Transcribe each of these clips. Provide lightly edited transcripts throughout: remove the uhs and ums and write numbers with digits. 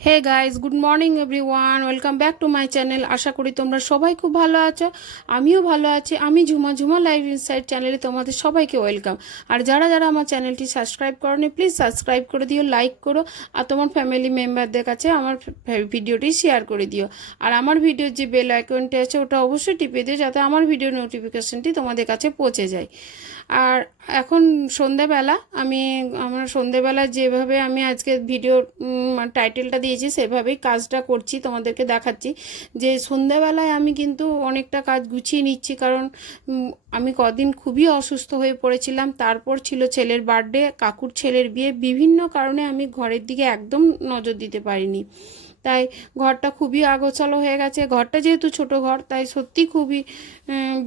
Hey guys, good morning everyone, welcome back to my channel. আশা করি তোমরা সবাই খুব ভালো আছো, আমিও ভালো আছি। আমি ঝুমা ঝুমা লাইফ ইনসাইড চ্যানেলে তোমাদের সবাইকে ওয়েলকাম। আর যারা যারা আমার চ্যানেলটি সাবস্ক্রাইব করোনি, প্লিজ সাবস্ক্রাইব করে দিও, লাইক করো, আর তোমার ফ্যামিলি মেম্বারদের কাছে আমার ভিডিওটি শেয়ার করে দিও। আর আমার ভিডিওর যে বেল আইকনটি আছে ওটা অবশ্যই টিপে দিও, যাতে আমার ভিডিও নোটিফিকেশনটি তোমাদের কাছে পৌঁছে যায়। আর এখন সন্ধেবেলা, আমার সন্ধেবেলা যেভাবে আমি আজকে ভিডিওর টাইটেলটা দিয়েছি সেভাবেই কাজটা করছি, তোমাদেরকে দেখাচ্ছি যে সন্ধেবেলায় আমি কিন্তু অনেকটা কাজ গুছিয়ে নিচ্ছি। কারণ আমি কদিন খুবই অসুস্থ হয়ে পড়েছিলাম, তারপর ছিল ছেলের বার্থডে, কাকুর ছেলের বিয়ে, বিভিন্ন কারণে আমি ঘরের দিকে একদম নজর দিতে পারিনি। তাই ঘরটা খুবই আগোছালো হয়ে গেছে। ঘরটা যেহেতু ছোট ঘর, তাই সত্যি খুবই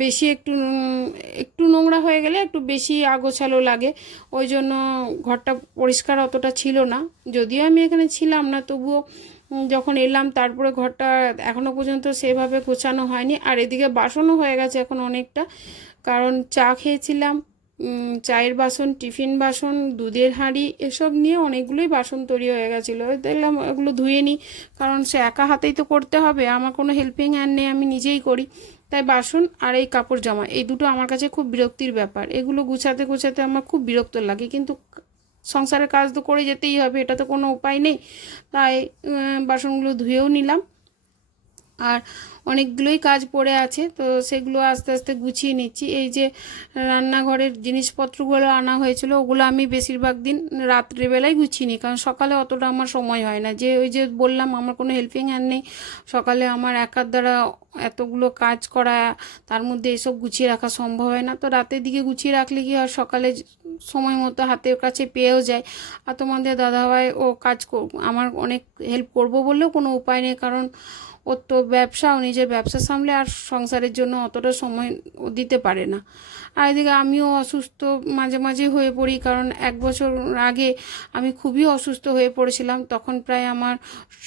বেশি একটু নোংরা হয়ে গেলে একটু বেশি আগোছালো লাগে। ওই জন্য ঘরটা পরিষ্কার অতটা ছিল না, যদিও আমি এখানে ছিলাম না, তবুও যখন এলাম তারপরে ঘরটা এখনও পর্যন্ত সেভাবে গোছানো হয়নি। আর এদিকে বাসনও হয়ে গেছে এখন অনেকটা, কারণ চা খেয়েছিলাম। চায়ের বাসন, টিফিন বাসন, দুধের হাঁড়ি, এসব নিয়ে অনেকগুলোই বাসন তৈরি হয়ে গেছিলো। দেখলাম এগুলো ধুয়ে নিই, কারণ সে একা হাতেই তো করতে হবে, আমার কোনো হেল্পিং হ্যান্ড নেই, আমি নিজেই করি। তাই বাসন আর এই কাপড় জামা, এই দুটো আমার কাছে খুব বিরক্তির ব্যাপার। এগুলো গুছাতে গুছাতে আমার খুব বিরক্ত লাগে, কিন্তু সংসারের কাজ তো করে যেতেই হবে, এটা তো কোনো উপায় নেই। তাই বাসনগুলো ধুয়েও নিলাম। আর অনেকগুলোই কাজ পড়ে আছে, তো সেগুলো আস্তে আস্তে গুছিয়ে নিচ্ছি। এই যে রান্নাঘরের জিনিসপত্রগুলো আনা হয়েছিল, ওগুলো আমি বেশিরভাগ দিন রাত্রেবেলায় গুছিয়ে নিই, কারণ সকালে অতটা আমার সময় হয় না। ওই যে বললাম আমার কোনো হেল্পিং হ্যান্ড নেই, সকালে আমার একার দ্বারা এতগুলো কাজ করা, তার মধ্যে এসব গুছিয়ে রাখা সম্ভব হয় না। তো রাতের দিকে গুছিয়ে রাখলে কি আর সকালে সময় মতো হাতের কাছে পেয়েও যায়। আর তোমাদের দাদাভাই ও আমার অনেক হেল্প করব বললেও কোনো উপায় নেই, কারণ ওর তো ব্যবসা, ও নিজের ব্যবসা সামলে আর সংসারের জন্য অতটা সময় ও দিতে পারে না। আর এদিকে আমিও অসুস্থ মাঝে মাঝে হয়ে পড়ি, কারণ 1 বছর আগে আমি খুবই অসুস্থ হয়ে পড়েছিলাম। তখন প্রায় আমার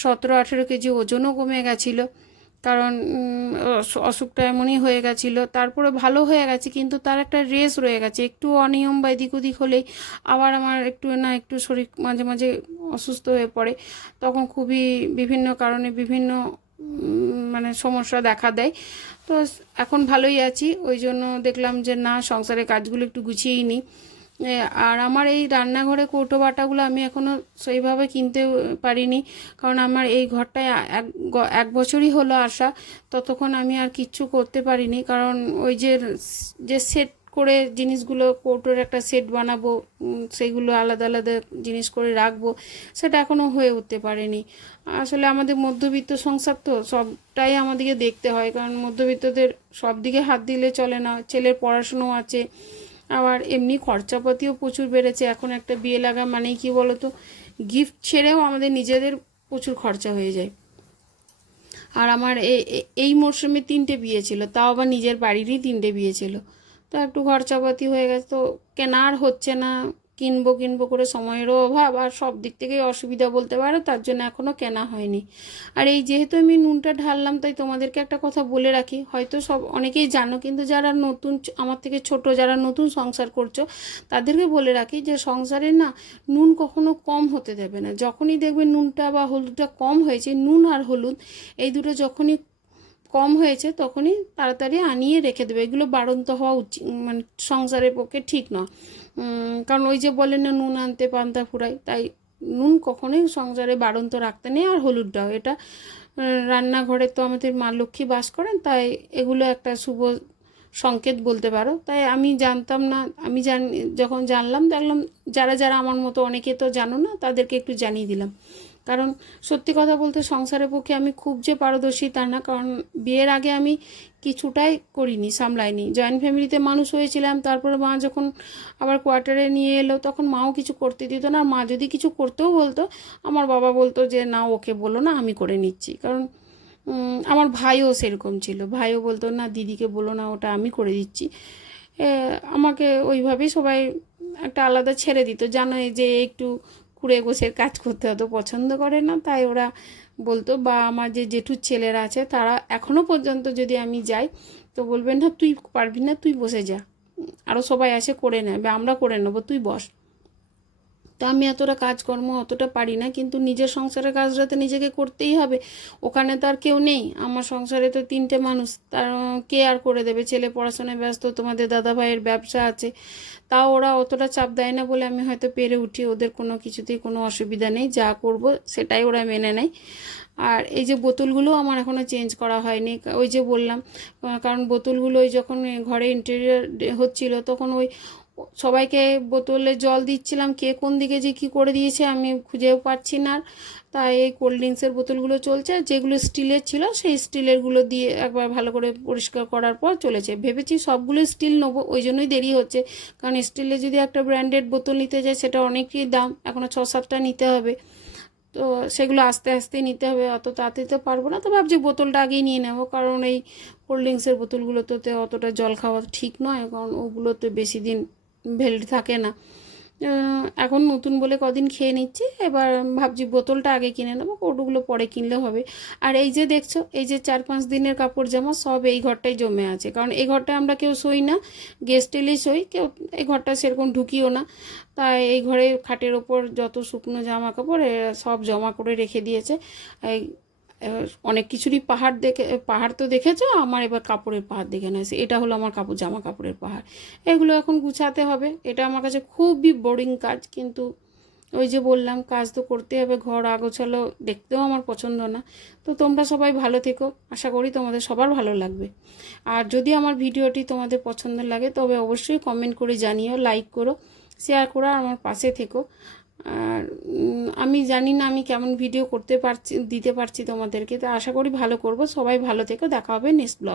17-18 কেজি ওজনও কমে গেছিলো, কারণ অসুখটা এমনই হয়ে গেছিলো। তারপরে ভালো হয়ে গেছে, কিন্তু তার একটা রেস রয়ে গেছে। একটু অনিয়ম বা এদিক ওদিক হলেই আবার আমার একটু শরীর মাঝে মাঝে অসুস্থ হয়ে পড়ে। তখন খুবই বিভিন্ন কারণে বিভিন্ন মানে সমস্যা দেখা দেয়। তো এখন ভালোই আছি, ওই জন্য দেখলাম যে না, সংসারের কাজগুলো একটু গুছিয়েই নিই। আর আমার এই রান্নাঘরে কৌটো বাটাগুলো আমি এখনও সেইভাবে কিনতে পারিনি, কারণ আমার এই ঘরটায় 1 বছরই হলো আসা। ততক্ষণ আমি আর কিচ্ছু করতে পারিনি, কারণ ওই যে সেট করে জিনিসগুলো, কৌটোর একটা সেট বানাবো, সেইগুলো আলাদা আলাদা জিনিস করে রাখবো, সেটা এখনও হয়ে উঠতে পারেনি। আসলে আমাদের মধ্যবিত্ত সংসার, তো সবটাই আমাদেরকে দেখতে হয়, কারণ মধ্যবিত্তদের সব দিকে হাত দিলে চলে না। ছেলের পড়াশুনো আছে, আবার এমনি খরচাপাতিও প্রচুর বেড়েছে। এখন একটা বিয়ে লাগা মানেই কি বলো তো, গিফট ছেড়েও আমাদের নিজেদের প্রচুর খরচা হয়ে যায়। আর আমার এই মরশুমে 3টে বিয়ে ছিল, তাও আবার নিজের বাড়িরই 3টে বিয়ে ছিল। তো একটু খরচাপাতি হয়ে গেছে, তো কেনার হচ্ছে না। কিনবো কিনবো করে সময়েরও অভাব, আর সব দিক থেকেই অসুবিধা বলতে পারো, তার জন্য এখনও কেনা হয়নি। আর এই যেহেতু আমি নুনটা ঢাললাম, তাই তোমাদেরকে একটা কথা বলে রাখি, হয়তো অনেকেই জানো, কিন্তু যারা নতুন, আমার থেকে ছোট যারা নতুন সংসার করছো, তাদেরকে বলে রাখি যে সংসারে না, নুন কখনো কম হতে দেবে না। যখনই দেখবে নুনটা বা হলুদটা কম হয়েছে, নুন আর হলুদ এই দুটো যখনই কম হয়েছে, তখনই তাড়াতাড়ি আনিয়ে রেখে দেবে। এগুলো বাড়ন্ত হওয়া উচিত, মানে সংসারের পক্ষে ঠিক নয়। কারণ ওই যে বলে না, নুন আনতে পান্তা ফুরায়, তাই নুন কখনোই সংসারে বাড়ন্ত রাখতে নেই। আর হলুদটাও, এটা রান্নাঘরে তো আমাদের মা লক্ষ্মী বাস করেন, তাই এগুলো একটা শুভ সংকেত বলতে পারো। তাই আমি জানতাম না, যখন জানলাম, দেখলাম যারা যারা আমার মতো, অনেকে তো জানো না, তাদেরকে একটু জানিয়ে দিলাম। কারণ সত্যি কথা বলতে সংসারের পক্ষে আমি খুব যে পারদর্শী তা না, কারণ বিয়ের আগে আমি কিছুটাই করিনি, সামলাইনি। জয়েন্ট ফ্যামিলিতে মানুষ হয়েছিলাম, তারপরে মা যখন আবার কোয়ার্টারে নিয়ে এলো, তখন মাও কিছু করতে দিত না। মা যদি কিছু করতেও বলতো, আমার বাবা বলতো যে না, ওকে বলো না, আমি করে নিচ্ছি। কারণ আমার ভাইও সেরকম ছিল, ভাইও বলতো না, দিদিকে বলো না, ওটা আমি করে দিচ্ছি। আমাকে ওইভাবেই সবাই একটা আলাদা ছেড়ে দিত। জানোই যে একটু কুড়ে বসে কাজ করতে হতো, পছন্দ করে না, তাই ওরা বলতো। বা আমার যে জেঠুর ছেলেরা আছে, তারা এখনও পর্যন্ত যদি আমি যাই, তো বলবেন না, তুই পারবি না, তুই বসে যা, আরও সবাই আসে করে নেবে, আমরা করে নেবো, তুই বস। তো তো আমি এতটা কাজকর্ম অতটা পারি না, কিন্তু নিজের সংসারের কাজটা তো নিজেকে করতেই হবে। ওখানে তো আর কেউ নেই, আমার সংসারে তো 3টে মানুষ, তার কে আর করে দেবে? ছেলে পড়াশোনায় ব্যস্ত, তোমাদের দাদা ভাইয়ের ব্যবসা আছে, তাও ওরা অতটা চাপ দেয় না বলে আমি হয়তো পেরে উঠি। ওদের কোনো কিছুতেই কোনো অসুবিধা নেই, যা করব সেটাই ওরা মেনে নেয়। আর এই যে বোতলগুলো আমার এখনও চেঞ্জ করা হয়নি, ওই যে বললাম, কারণ বোতলগুলো ওই যখন ঘরে ইন্টেরিয়র হচ্ছিল তখন ওই সবাইকে বোতলে জল দিচ্ছিলাম, কে কোন দিকে যে কী করে দিয়েছে আমি খুঁজেও পাচ্ছি না। তাই এই কোল্ড ড্রিঙ্কসের বোতলগুলো চলছে, যেগুলো স্টিলের ছিল সেই স্টিলেরগুলো দিয়ে একবার ভালো করে পরিষ্কার করার পর চলেছে। ভেবেছি সবগুলো স্টিল নেবো, ওই জন্যই দেরি হচ্ছে, কারণ স্টিলে যদি একটা ব্র্যান্ডেড বোতল নিতে যাই সেটা অনেকই দাম, এখনও 6-7টা নিতে হবে। তো সেগুলো আস্তে আস্তে নিতে হবে, অত তাড়াতাড়ি তো পারবো না। তো ভাবছি বোতলটা আগেই নিয়ে নেবো, কারণ এই কোল্ড ড্রিঙ্কসের বোতলগুলোতে অতটা জল খাওয়া ঠিক নয়, কারণ ওগুলোতে বেশি দিন ভ্যালিড থাকে না। এখন নতুন বলে কদিন খেয়ে নিচ্ছি, এবার ভাবছি বোতলটা আগে কিনে নেবো, কৌটোগুলো পরে কিনলে হবে। আর এই যে দেখছো, এই যে 4-5 দিনের কাপড় জামা সব এই ঘরটাই জমে আছে, কারণ এই ঘরটায় আমরা কেউ শোই না, গেস্ট এলেই শোই, কেউ এই ঘরটা সেরকম ঢুকিও না। তাই এই ঘরে খাটের ওপর যত শুকনো জামা কাপড় সব জমা করে রেখে দিয়েছে। এই অনেক কিছুরই পাহাড় তো দেখেছো, আমার এবার কাপড়ের পাহাড় দেখে নিয়েছে। এটা হলো আমার জামা কাপড়ের পাহাড়, এগুলো এখন গুছাতে হবে। এটা আমার কাছে খুবই বোরিং কাজ, কিন্তু ওই যে বললাম কাজ তো করতে হবে, ঘর আগোছালো দেখতেও আমার পছন্দ না। তো তোমরা সবাই ভালো থেকো, আশা করি তোমাদের সবার ভালো লাগবে। আর যদি আমার ভিডিওটি তোমাদের পছন্দ লাগে তবে অবশ্যই কমেন্ট করে জানিও, লাইক করো, শেয়ার করো, আর আমার পাশে থেকো। আর আমি জানি না আমি কেমন ভিডিও দিতে পারছি তোমাদেরকে, তো আশা করি ভালো করব। সবাই ভালো থেকো, দেখা হবে নেক্সট ব্লগ।